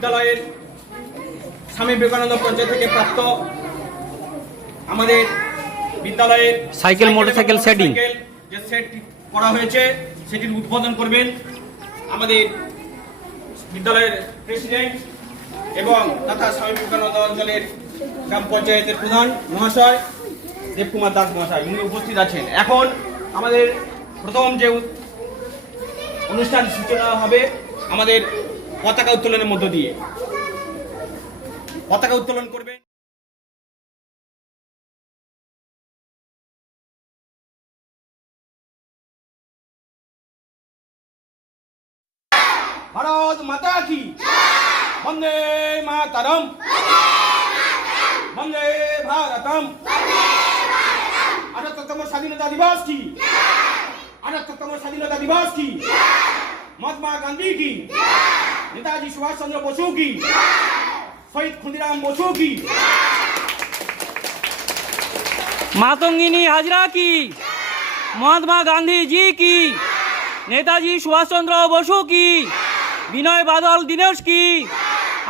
বিদ্যালয়ের স্বামী বিবেকানন্দ পঞ্চায়েত থেকে প্রাপ্ত আমাদের বিদ্যালয়ের সাইকেল মোটরসাইকেল সেটিং যে সেট করা হয়েছে সেটির উদ্বোধন করবেন আমাদের বিদ্যালয়ের প্রেসিডেন্ট এবং তথা স্বামী বিবেকানন্দ অঞ্চলের গ্রাম পঞ্চায়েতের প্রধান মহাশয় দেবকুমার দাস মহাশয়, উনি উপস্থিত আছেন। এখন আমাদের প্রথম যে অনুষ্ঠান সূচনা হবে আমাদের পতাকা উত্তোলনের মধ্য দিয়ে। পতাকা উত্তোলন করবেন ভারত মাতা কি, বন্দে মাতরম, বন্দে ভারতম। 78তম স্বাধীনতা দিবস কি, 78তম স্বাধীনতা দিবস কি, মহাত্মা গান্ধী কি, নেতাজি সুভাষ চন্দ্র বসু কি, শহীদ ক্ষুদিরাম বসু কি, मातंगिनी हाजरा की, महात्मा गांधी जी की, नेताजी सुभाष चंद्र बसु की, विनय बादल दिनेश की,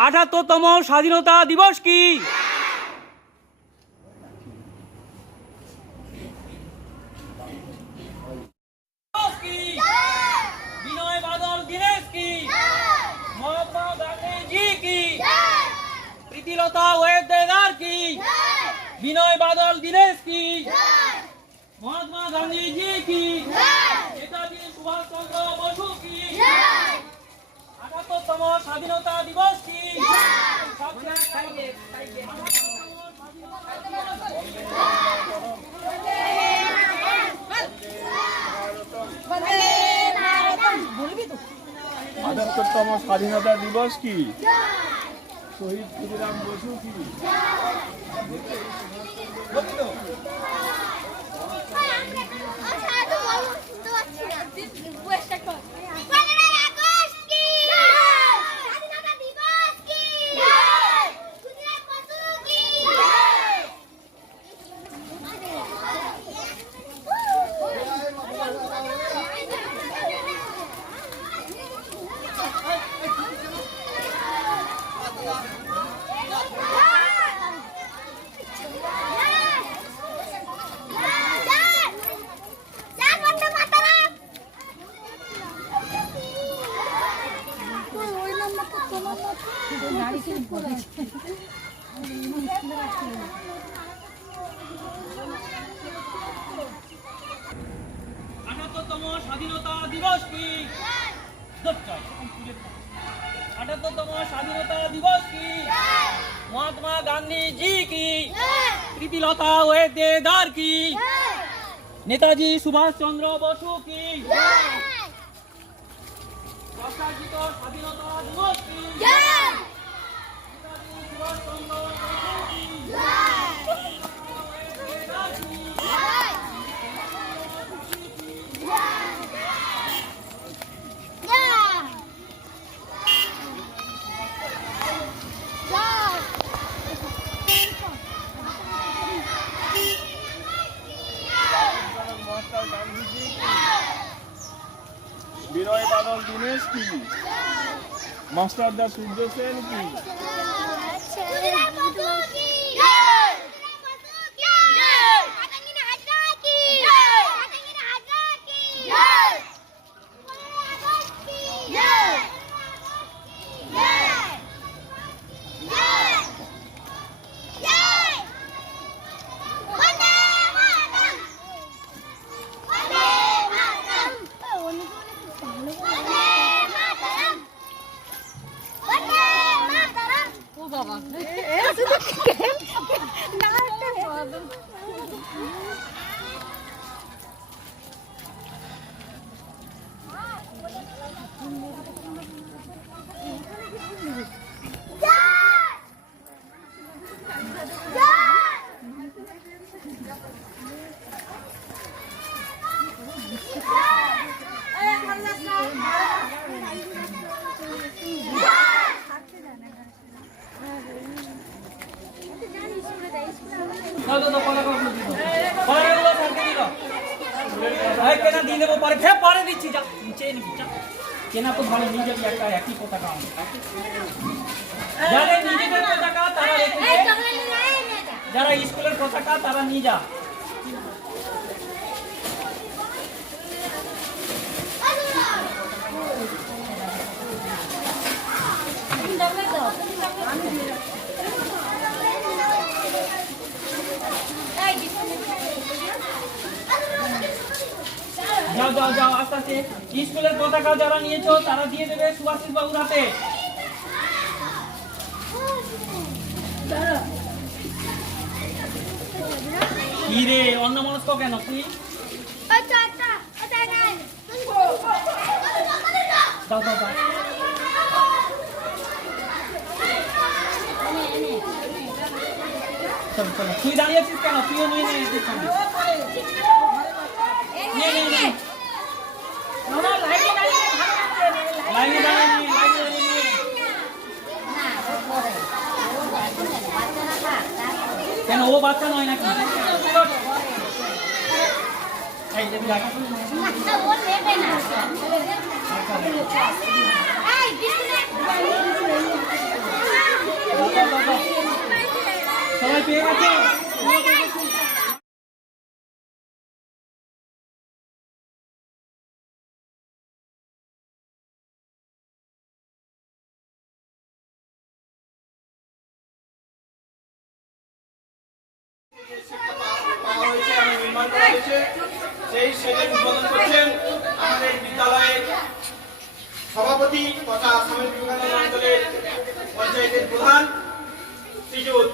78तम स्वाधीनता दिवस की। विनय बादल दिनेश की, महात्मा गांधी जी की, प्रीतिलता वेदेदार की, विनय बादल दिनेश की, महात्मा गांधी जी की, नेताजी सुभाष चंद्र बसु की, 78तम स्वाधीनता दिवस की। আটাত্তরতম স্বাধীনতা দিবস কি, শহীদ ক্ষুদিরাম বসু কি, আটাত্তরতম স্বাধীনতা দিবস কি, 78तम स्वाधीनता दिवस की, महात्मा गांधी जी की, प्रीतिलता वेदेदार की, नेताजी सुभाष चंद्र बसु की, प्रस्तावित स्वाधीनता दिवस की, नेताजी सुभाष चंद्र बसु की, বিনয় বাদল দীনেশ কি, মাস্টার দা সূর্য সেন কি, দিচ্ছি যা চেয়ে নিবি। চেনা তো ভালো, নিয়ে যাবি একটা একই পতাকা আমাদের। যাদের নিজেদের পতাকা তারা রেখে দে, যারা স্কুলের পতাকা তারা নিয়ে যা। যাও যাও যাও আস্তে আস্তে। স্কুলের পতাকা যারা নিয়েছো তারা দিয়ে দেবে সুভাষিস বাবুর হাতে। কি রে অন্যমনস্ক কেন তুই? দাও দাও দাও। চলো চলো, তুই দাঁড়িয়ে আছিস কেন? তুইও নিয়ে নে এদের সঙ্গে। নে নে নে, লাইনে দাঁড়িয়ে নে, লাইনে দাঁড়িয়ে নে। কেন ও বাচ্চা নয় নাকি? এই যে দেখ, সবাই পেয়ে গেছে। পাওয়া হয়েছে এবং নির্মাণ করা হয়েছে, সেই সেটের উদ্বোধন করছেন আমাদের বিদ্যালয়ের সভাপতি তথা স্বামী বিবেকানন্দ অঞ্চলের পঞ্চায়েতের প্রধান শ্রীযুত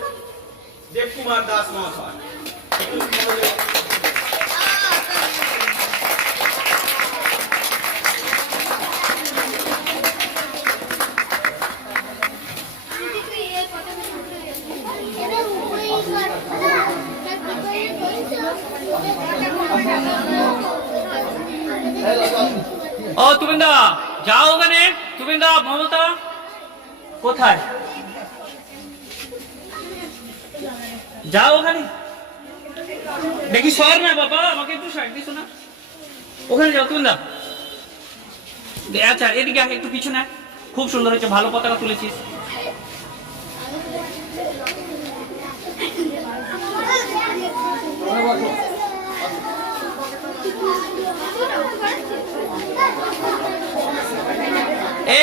দেবকুমার দাস মহাশয়। ও তুমিন্দা যাও ওখানে। তুমিন্দা মমতা কোথায়? যাও ওখানে। দেখি সর না বাবা, আমাকে একটু সাইড দিছো না। ওখানে যাও তুমিন্দা। আচ্ছা এদিকে একটু পিছনে। খুব সুন্দর হয়েছে, ভালো পতাকা তুলেছিস।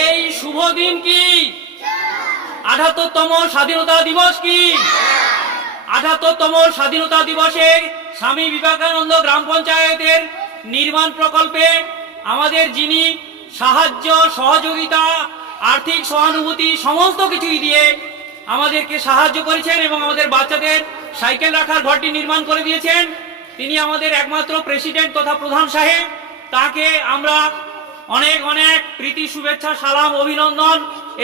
এই শুভ দিন কি? ৭৮তম স্বাধীনতা দিবস কি? ৭৮তম স্বাধীনতা দিবসে স্বামী বিবেকানন্দ গ্রাম পঞ্চায়েতের নির্মাণ প্রকল্পে আমাদের যিনি সাহায্য সহযোগিতা আর্থিক সহানুভূতি সমস্ত কিছুই দিয়ে আমাদেরকে সাহায্য করেছেন এবং আমাদের বাচ্চাদের সাইকেল রাখার ঘরটি নির্মাণ করে দিয়েছেন, তিনি আমাদের একমাত্র প্রেসিডেন্ট তথা প্রধান সাহেব। তাকে আমরা অনেক অনেক প্রীতি শুভেচ্ছা সালাম অভিনন্দন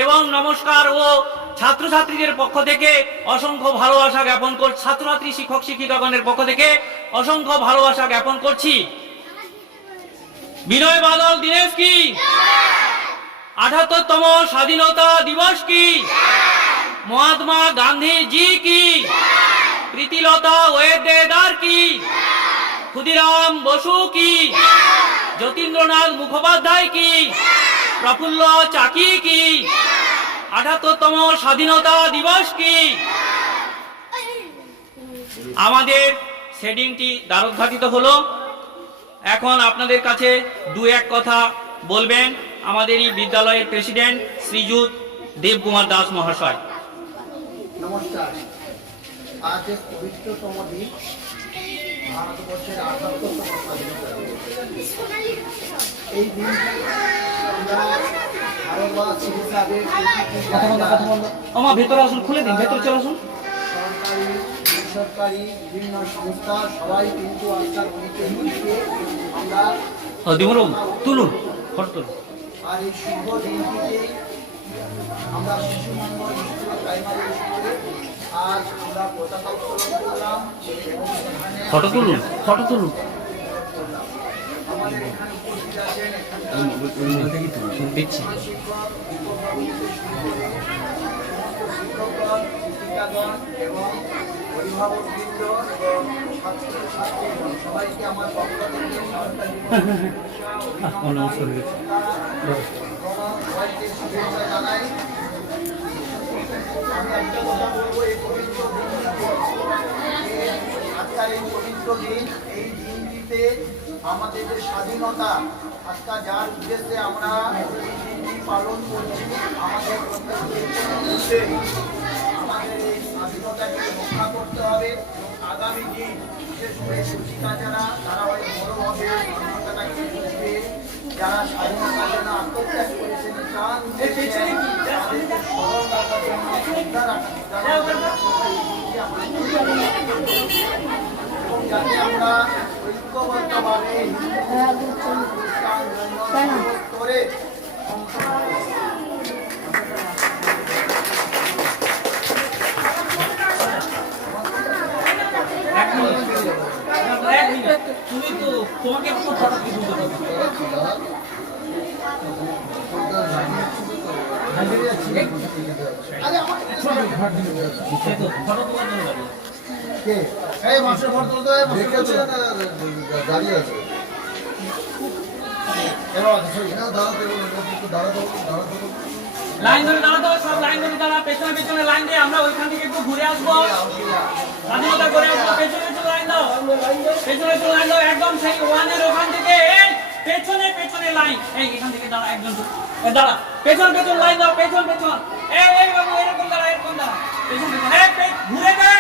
এবং নমস্কার ও ছাত্রছাত্রীদের পক্ষ থেকে অসংখ্য ভালোবাসা জ্ঞাপন করছি। ছাত্রছাত্রী শিক্ষক শিক্ষিকাগণের পক্ষ থেকে অসংখ্য ভালোবাসা জ্ঞাপন করছি। বিনয় বাদল দীনেশ কি? ৭৮তম স্বাধীনতা দিবস কি? মহাত্মা গান্ধী জি কি? প্রীতিলতা ওয়েদেদার কি? ক্ষুদিরাম বসু কি? যতীন্দ্রনাথ মুখোপাধ্যায় কি? প্রফুল্ল চাকি কি? ৭৮তম স্বাধীনতা দিবস কি? আমাদের সেডিংটি দ্বারোদ্ঘাটিত হলো। এখন আপনাদের কাছে দু এক কথা বলবেন আমাদের এই বিদ্যালয়ের প্রেসিডেন্ট শ্রীযুত দেবকুমার দাস মহাশয়। নমস্কার। আজ এক পবিত্রতম দিন, ভারতবর্ষের ৭৮তম স্বাধীনতা দিবস। এই দিন আমরা ভারতবাসী হিসাবে আমার ভেতরে আসুন, খুলে দিন, ভেতরে চলে আসুন। সরকারি বেসরকারি বিভিন্ন সংস্থা সবাই কিন্তু আজকাল অনেকে মিলিয়ে আমরা তুলুন ফটো তুলুন। আর এই শুভ দিনটিতে আমরা শিশু মঙ্গল স্কুল প্রাইমারি স্কুলে আজ আমরা পতাকা উত্তোলন করলাম এবং সেখানে ফটো তুলুন, ফটো তুলুন। আমাদের এখানে উপস্থিত আছেন দেখছি শিক্ষক, শিক্ষকগণ, শিক্ষিকাগণ এবং অভিভাবকবৃন্দ এবং ছাত্রছাত্রীগণ সবাইকে আমার পক্ষ থেকে সরকারি সবাইকে শুভেচ্ছা জানাই। আমি একটা কথা বলবো, এই পবিত্র দিনটিতে, আজকাল এই পবিত্র দিন, এই দিনটিতে আমাদের যে স্বাধীনতা, আজকাল যার উদ্দেশ্যে আমরা এই দিনটি পালন করছি, আমাদের প্রত্যেককে আমাদের এই স্বাধীনতাকে রক্ষা করতে হবে। আগামী দিন বিশেষ করে শিক্ষিকারা তারা অনেক বড়ভাবে স্বাধীনতাটাকে বুঝবে। যারা স্বাধীনতার জন্য আত্মত্যাগ করেছেন, প্রাণ দিয়েছেন, তাদেরকে স্মরণ রাখার জন্য, শ্রদ্ধা রাখার জন্য এবং যাতে আমরা ঐক্যবদ্ধভাবে করে তুমি তো তোমাকে একটু কথা কি বলতে হবে? দাঁড়িয়ে আছে লাইন ধরে দাঁড়াতে হবে, সব লাইন ধরে দাঁড়া, পেছনে পেছনে লাইন দিয়ে আমরা ওইখান থেকে একটু ঘুরে আসবো, স্বাধীনতা করে আসবো। পেছনে পেছনে লাইন দাও, পেছনে পেছনে লাইন দাও, একদম সেই ওয়ানের ওখান থেকে এই পেছনে পেছনে লাইন, এই এখান থেকে দাঁড়া, একজন দাঁড়া, পেছন পেছন লাইন দাও, পেছন পেছন, এই বাবু এরকম দাঁড়া, এরকম দাঁড়া, পেছন পেছন, ঘুরে গে